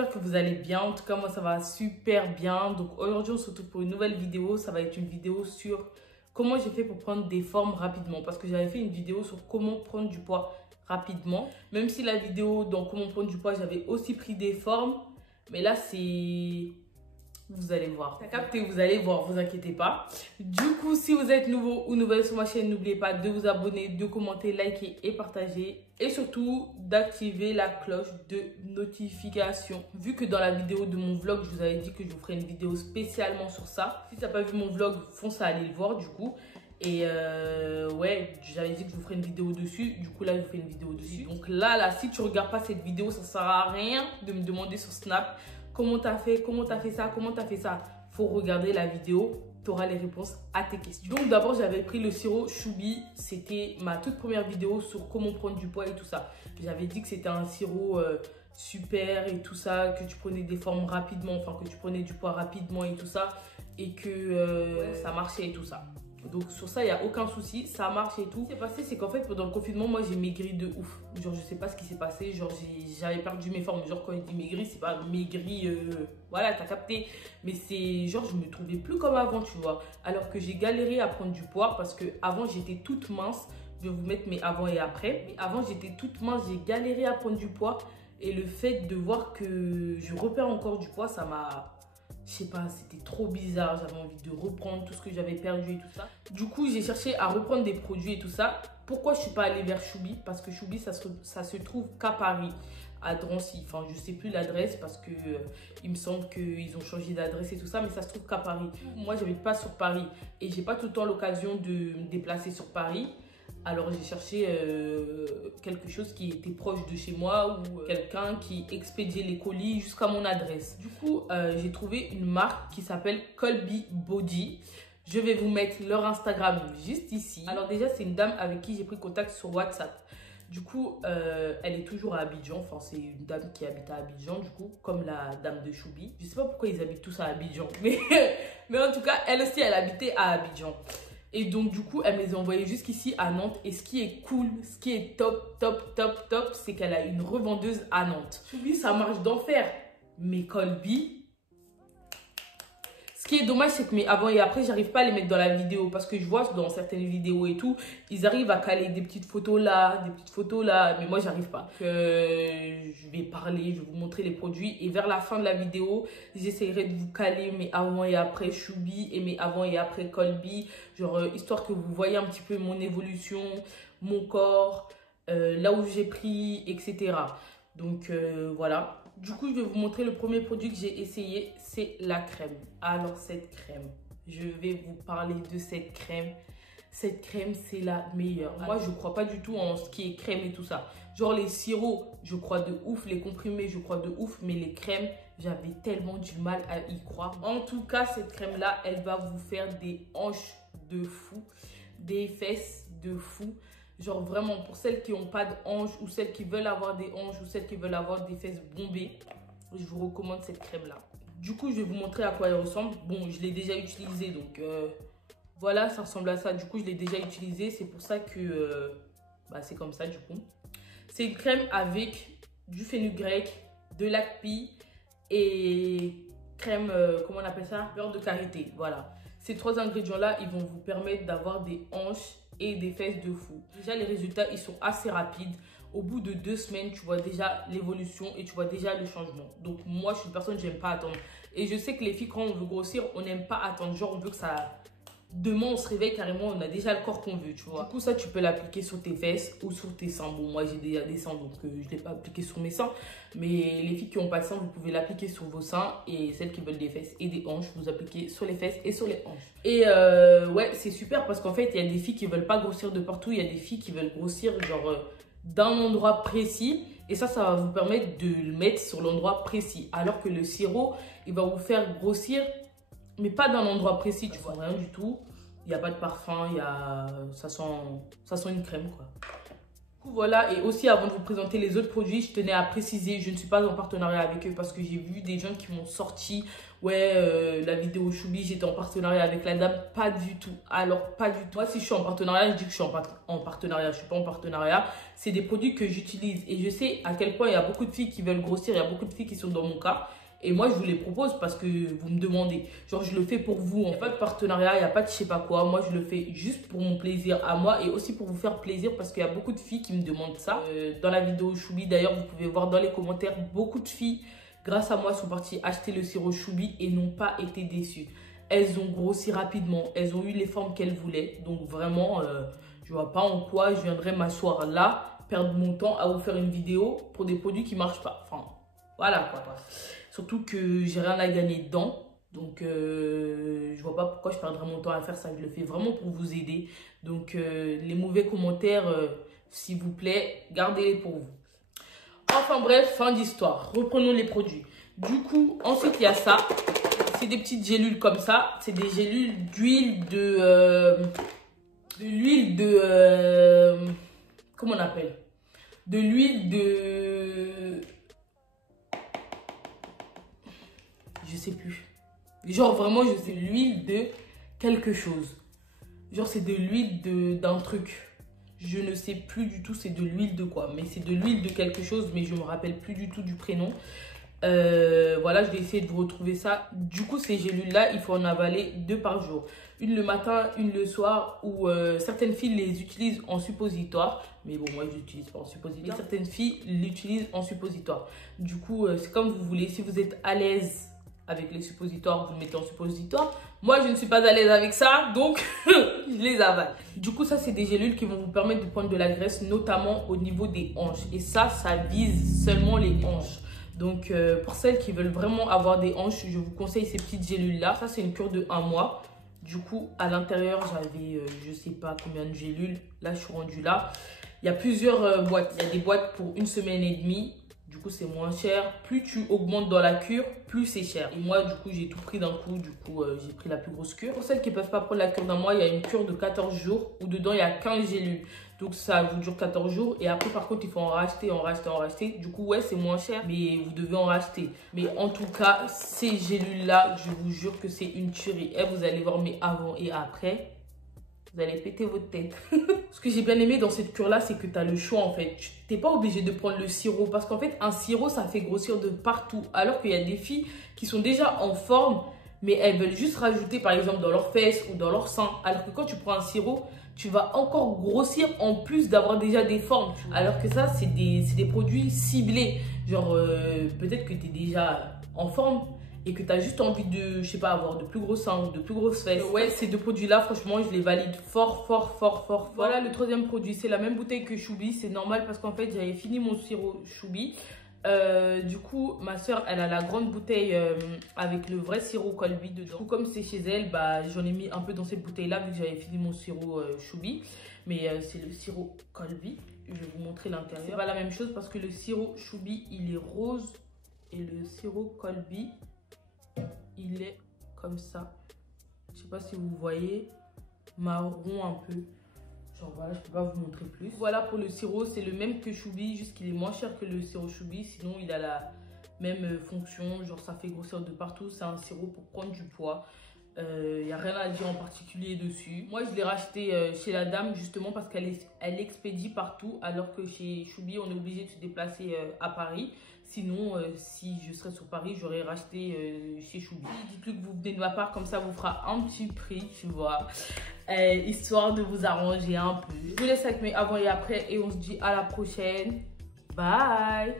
j'espère que vous allez bien. En tout cas, moi, ça va super bien. Donc, aujourd'hui, on se retrouve pour une nouvelle vidéo. Ça va être une vidéo sur comment j'ai fait pour prendre des formes rapidement. Parce que j'avais fait une vidéo sur comment prendre du poids rapidement. Même si la vidéo dans comment prendre du poids, j'avais aussi pris des formes. Mais là, c'est... Vous allez voir. T'as capté, vous allez voir, vous inquiétez pas. Du coup, si vous êtes nouveau ou nouvelle sur ma chaîne, n'oubliez pas de vous abonner, de commenter, liker et partager. Et surtout, d'activer la cloche de notification. Vu que dans la vidéo de mon vlog, je vous avais dit que je vous ferai une vidéo spécialement sur ça. Si t'as pas vu mon vlog, fonce à aller le voir du coup. Et ouais, j'avais dit que je vous ferai une vidéo dessus. Du coup, là, je vous fais une vidéo dessus. Donc là, si tu regardes pas cette vidéo, ça sert à rien de me demander sur Snap comment t'as fait, comment t'as fait ça, comment t'as fait ça. Faut regarder la vidéo, tu auras les réponses à tes questions. Donc d'abord, j'avais pris le sirop Choubi. C'était ma toute première vidéo sur comment prendre du poids et tout ça. J'avais dit que c'était un sirop super et tout ça, que tu prenais des formes rapidement, enfin que tu prenais du poids rapidement et tout ça. Et que ça marchait et tout ça. Donc sur ça, il n'y a aucun souci, ça marche et tout. Ce qui s'est passé, c'est qu'en fait, pendant le confinement, moi, j'ai maigri de ouf. Genre, je sais pas ce qui s'est passé. Genre, j'avais perdu mes formes. Genre, quand je dis maigri, c'est pas maigri, voilà, t'as capté. Mais c'est genre, je me trouvais plus comme avant, tu vois. Alors que j'ai galéré à prendre du poids parce que avant j'étais toute mince. Je vais vous mettre mes avant et après. Mais avant, j'étais toute mince, j'ai galéré à prendre du poids. Et le fait de voir que je repère encore du poids, ça m'a... Je sais pas, c'était trop bizarre, j'avais envie de reprendre tout ce que j'avais perdu et tout ça. Du coup, j'ai cherché à reprendre des produits et tout ça. Pourquoi je suis pas allée vers Choubi? Parce que Choubi, ça se trouve qu'à Paris, à Drancy. Enfin, je sais plus l'adresse parce que il me semble qu'ils ont changé d'adresse et tout ça, mais ça se trouve qu'à Paris. Moi, j'habite pas sur Paris et j'ai pas tout le temps l'occasion de me déplacer sur Paris. Alors j'ai cherché quelque chose qui était proche de chez moi ou quelqu'un qui expédiait les colis jusqu'à mon adresse. Du coup, j'ai trouvé une marque qui s'appelle Colby Body. Je vais vous mettre leur Instagram juste ici. Alors déjà, c'est une dame avec qui j'ai pris contact sur WhatsApp. Du coup, elle est toujours à Abidjan. Enfin, c'est une dame qui habite à Abidjan, du coup, comme la dame de Choubi. Je sais pas pourquoi ils habitent tous à Abidjan, mais en tout cas, elle aussi, elle habitait à Abidjan. Et donc, du coup, elle me les a envoyés jusqu'ici à Nantes. Et ce qui est cool, ce qui est top, c'est qu'elle a une revendeuse à Nantes. Choubi, ça marche d'enfer. Mais Colby... Ce qui est dommage, c'est que mes avant et après, j'arrive pas à les mettre dans la vidéo. Parce que je vois dans certaines vidéos et tout, ils arrivent à caler des petites photos là, des petites photos là. Mais moi, j'arrive pas. Je vais parler, je vais vous montrer les produits. Et vers la fin de la vidéo, j'essaierai de vous caler mes avant et après Choubi et mes avant et après Colby. Genre, histoire que vous voyez un petit peu mon évolution, mon corps, là où j'ai pris, etc. Donc, voilà. Du coup, je vais vous montrer le premier produit que j'ai essayé, c'est la crème. Alors, cette crème, je vais vous parler de cette crème. Cette crème, c'est la meilleure. Moi, je ne crois pas du tout en ce qui est crème et tout ça. Genre, les sirops, je crois de ouf. Les comprimés, je crois de ouf. Mais les crèmes, j'avais tellement du mal à y croire. En tout cas, cette crème-là, elle va vous faire des hanches de fou, des fesses de fou. Genre vraiment, pour celles qui n'ont pas de hanches ou celles qui veulent avoir des hanches ou celles qui veulent avoir des fesses bombées, je vous recommande cette crème-là. Du coup, je vais vous montrer à quoi elle ressemble. Bon, je l'ai déjà utilisée, donc voilà, ça ressemble à ça. Du coup, je l'ai déjà utilisée, c'est pour ça que c'est comme ça du coup. C'est une crème avec du fenugrec, de l'ACPI et crème, comment on appelle ça? Beurre de karité, voilà. Ces trois ingrédients-là, ils vont vous permettre d'avoir des hanches et des fesses de fou. Déjà, les résultats, ils sont assez rapides. Au bout de 2 semaines, tu vois déjà l'évolution et tu vois déjà le changement. Donc, moi, je suis une personne, j'aime pas attendre. Et je sais que les filles, quand on veut grossir, on n'aime pas attendre. Genre, on veut que ça... Demain, on se réveille carrément, on a déjà le corps qu'on veut, tu vois. Du coup, ça, tu peux l'appliquer sur tes fesses ou sur tes seins. Bon, moi, j'ai déjà des seins, donc je ne l'ai pas appliqué sur mes seins. Mais les filles qui n'ont pas de seins, vous pouvez l'appliquer sur vos seins. Et celles qui veulent des fesses et des hanches, vous appliquez sur les fesses et sur les hanches. Et ouais, c'est super parce qu'en fait, il y a des filles qui ne veulent pas grossir de partout. Il y a des filles qui veulent grossir, genre, d'un endroit précis. Et ça va vous permettre de le mettre sur l'endroit précis. Alors que le sirop, il va vous faire grossir... mais pas d'un endroit précis, tu vois, rien du tout. Il n'y a pas de parfum, ça sent une crème, quoi. Voilà, et aussi avant de vous présenter les autres produits, je tenais à préciser, je ne suis pas en partenariat avec eux parce que j'ai vu des gens qui m'ont sorti, ouais, la vidéo Choubi, j'étais en partenariat avec la dame, pas du tout. Alors, pas du tout. Moi, si je suis en partenariat, je dis que je suis en partenariat, je suis pas en partenariat. C'est des produits que j'utilise et je sais à quel point il y a beaucoup de filles qui veulent grossir, il y a beaucoup de filles qui sont dans mon cas. Et moi, je vous les propose parce que vous me demandez. Genre, je le fais pour vous. Il n'y a pas de partenariat, il n'y a pas de je sais pas quoi. Moi, je le fais juste pour mon plaisir à moi et aussi pour vous faire plaisir parce qu'il y a beaucoup de filles qui me demandent ça. Dans la vidéo Choubi, d'ailleurs, vous pouvez voir dans les commentaires, beaucoup de filles, grâce à moi, sont parties acheter le sirop Choubi et n'ont pas été déçues. Elles ont grossi rapidement. Elles ont eu les formes qu'elles voulaient. Donc, vraiment, je ne vois pas en quoi je viendrais m'asseoir là, perdre mon temps à vous faire une vidéo pour des produits qui ne marchent pas. Enfin, voilà quoi. Surtout que j'ai rien à gagner dedans. Donc, je vois pas pourquoi je perdrais mon temps à faire ça. Je le fais vraiment pour vous aider. Donc, les mauvais commentaires, s'il vous plaît, gardez-les pour vous. Enfin bref, fin d'histoire. Reprenons les produits. Du coup, ensuite, il y a ça. C'est des petites gélules comme ça. C'est des gélules d'huile comment on appelle? De l'huile de... Je sais plus. Genre vraiment, je sais l'huile de quelque chose. Genre c'est de l'huile d'un truc. Je ne sais plus du tout c'est de l'huile de quoi. Mais c'est de l'huile de quelque chose, mais je me rappelle plus du tout du prénom. Voilà, je vais essayer de vous retrouver ça. Du coup, ces gélules-là, il faut en avaler 2 par jour. Une le matin, une le soir, ou certaines filles les utilisent en suppositoire. Mais bon, moi, je l'utilise pas en suppositoire. Et certaines filles l'utilisent en suppositoire. Du coup, c'est comme vous voulez. Si vous êtes à l'aise avec les suppositoires, vous le mettez en suppositoire. Moi, je ne suis pas à l'aise avec ça, donc je les avale. Du coup, ça, c'est des gélules qui vont vous permettre de prendre de la graisse, notamment au niveau des hanches. Et ça vise seulement les hanches. Donc, pour celles qui veulent vraiment avoir des hanches, je vous conseille ces petites gélules-là. Ça, c'est une cure de 1 mois. Du coup, à l'intérieur, j'avais, je sais pas combien de gélules. Là, je suis rendue là. Il y a plusieurs boîtes. Il y a des boîtes pour 1 semaine et demie. Du coup, c'est moins cher. Plus tu augmentes dans la cure, plus c'est cher. Et moi, du coup, j'ai tout pris d'un coup. Du coup, j'ai pris la plus grosse cure. Pour celles qui ne peuvent pas prendre la cure d'un mois, il y a une cure de 14 jours où dedans, il y a 15 gélules. Donc, ça vous dure 14 jours. Et après, par contre, il faut en racheter. Du coup, ouais, c'est moins cher, mais vous devez en racheter. Mais en tout cas, ces gélules-là, je vous jure que c'est une tuerie. Et vous allez voir mes avant et après. Vous allez péter votre tête. Ce que j'ai bien aimé dans cette cure-là, c'est que tu as le choix en fait. Tu n'es pas obligé de prendre le sirop parce qu'en fait, un sirop, ça fait grossir de partout. Alors qu'il y a des filles qui sont déjà en forme, mais elles veulent juste rajouter par exemple dans leurs fesses ou dans leurs seins. Alors que quand tu prends un sirop, tu vas encore grossir en plus d'avoir déjà des formes. Alors que ça, c'est des produits ciblés. Genre, peut-être que tu es déjà en forme et que tu as juste envie de, je sais pas, avoir de plus gros seins ou de plus grosses fesses. Ouais, ces 2 produits-là, franchement, je les valide fort. Voilà, le 3e produit, c'est la même bouteille que Choubi. C'est normal parce qu'en fait, j'avais fini mon sirop Choubi. Du coup, ma soeur, elle a la grande bouteille avec le vrai sirop Colby dedans. Du coup, comme c'est chez elle, bah, j'en ai mis un peu dans cette bouteille-là vu que j'avais fini mon sirop Choubi. Mais c'est le sirop Colby. Je vais vous montrer l'intérieur. C'est pas la même chose parce que le sirop Choubi, il est rose et le sirop Colby, il est comme ça. Je sais pas si vous voyez, marron un peu. Genre voilà, je peux pas vous montrer plus. Voilà pour le sirop, c'est le même que Choubi, juste qu'il est moins cher que le sirop Choubi. Sinon, il a la même fonction, genre ça fait grossir de partout. C'est un sirop pour prendre du poids. Il n'y a rien à dire en particulier dessus. Moi, je l'ai racheté chez la dame justement parce qu'elle expédie partout. Alors que chez Choubi, on est obligé de se déplacer à Paris. Sinon, si je serais sur Paris, j'aurais racheté chez Choubi. Dites-lui que vous venez de ma part, comme ça vous fera un petit prix, tu vois. Histoire de vous arranger un peu. Je vous laisse avec mes avant et après et on se dit à la prochaine. Bye!